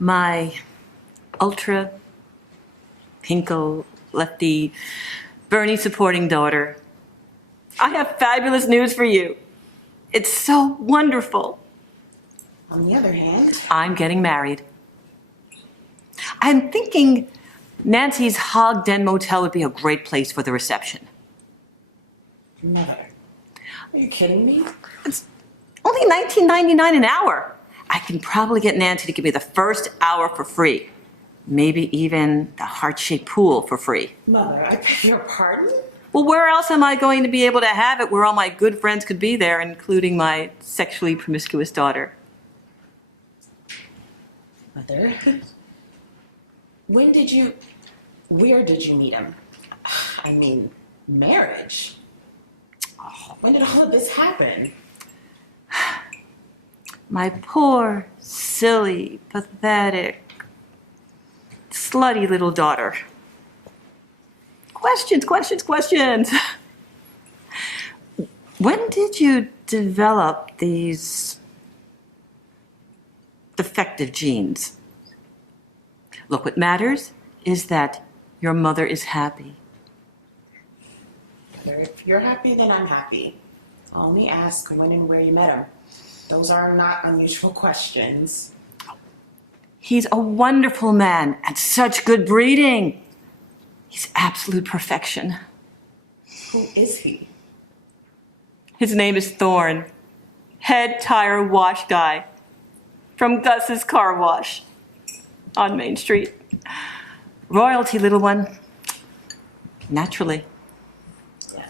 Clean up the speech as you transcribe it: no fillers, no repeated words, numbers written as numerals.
my ultra pinko lefty Bernie supporting daughter, I have fabulous news for you. It's so wonderful. On the other hand, I'm getting married. I'm thinking Nancy's Hog Den Motel would be a great place for the reception. Mother, are you kidding me? It's only $19.99 an hour. I can probably get Nancy to give me the first hour for free. Maybe even the heart-shaped pool for free. Mother, I beg your pardon? Well, where else am I going to be able to have it where all my good friends could be there, including my sexually promiscuous daughter? Mother, where did you meet him? I mean, marriage. When did all of this happen? My poor, silly, pathetic, slutty little daughter. Questions. When did you develop these defective genes? Look, what matters is that your mother is happy. Mother, if you're happy, then I'm happy. I'll only ask when and where you met him. Those are not unusual questions. He's a wonderful man and such good breeding. He's absolute perfection. Who is he? His name is Thorne, head tire wash guy from Gus's Car Wash on Main Street. Royalty, little one. Naturally. Yeah.